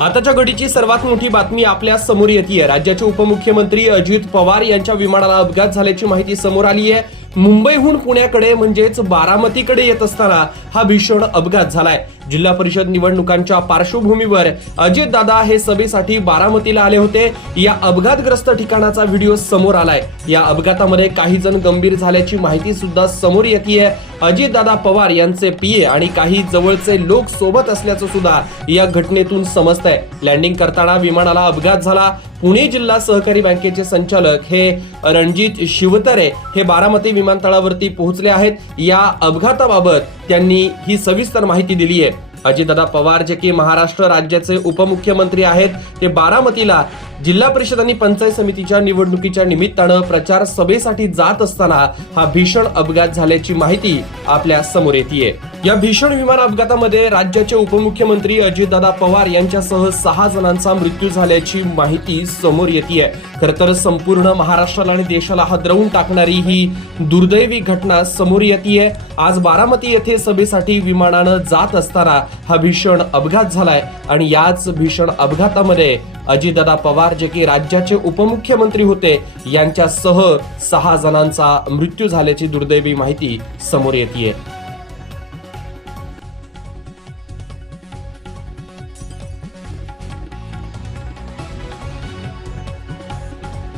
आताच्या घडीची सर्वात मोठी बातमी आपल्या समोर येते। राज्याचे उपमुख्यमंत्री अजित पवार यांच्या विमानाला अपघात झाल्याची माहिती समोर आली आहे। मुंबईहून पुण्याकडे म्हणजेच बारामतीकडे येत असताना हा भीषण अपघात झालाय। जिल्हा परिषद निवडणुकांच्या पार्श्वभूमीवर अजितदादा हे सभेसाठी बारामतीला आले होते। या अपघातग्रस्त ठिकाणाचा व्हिडिओ समोर आलाय। या अपघातामध्ये काही जण गंभीर झाल्याची माहिती सुद्धा समोर येतेय। अजितदादा पवार यांचे पीए आणि काही जवळचे लोक सोबत असल्याचं सुद्धा या घटनेतून समजतंय। लँडिंग करताना विमानाला अपघात झाला। पुणे जिल्हा सहकारी बँकेचे संचालक हे रणजित शिवतरे हे बारामती विमानतळावरती पोहोचले आहेत। या अपघाताबाबत त्यांनी ही सविस्तर माहिती दिली आहे। अजितदादा पवार जे की महाराष्ट्र राज्याचे उपमुख्यमंत्री आहेत, ते बारामतीला जिल्हा परिषद आणि पंचायत समितीच्या निवडणुकीच्या निमित्तानं प्रचार सभेसाठी जात असताना हा भीषण अपघात झाल्याची माहिती आपल्या समोर येतेय। या भीषण विमान अपघातामध्ये राज्याचे उपमुख्यमंत्री अजितदादा पवार यांच्यासह 6 जणांचा मृत्यू झाल्याची माहिती समोर येतेय। खरं तर संपूर्ण महाराष्ट्राला आणि देशाला हादरवून टाकणारी ही दुर्दैवी घटना समोर येतेय। आज बारामती येथे सभेसाठी विमानानं जात असताना हा भीषण अपघात झालाय आणि याच भीषण अपघातामध्ये अजितदादा पवार जे की राज्याचे उपमुख्यमंत्री होते यांच्यासह 6 जणांचा मृत्यू झाल्याची दुर्दैवी माहिती समोर येतेय।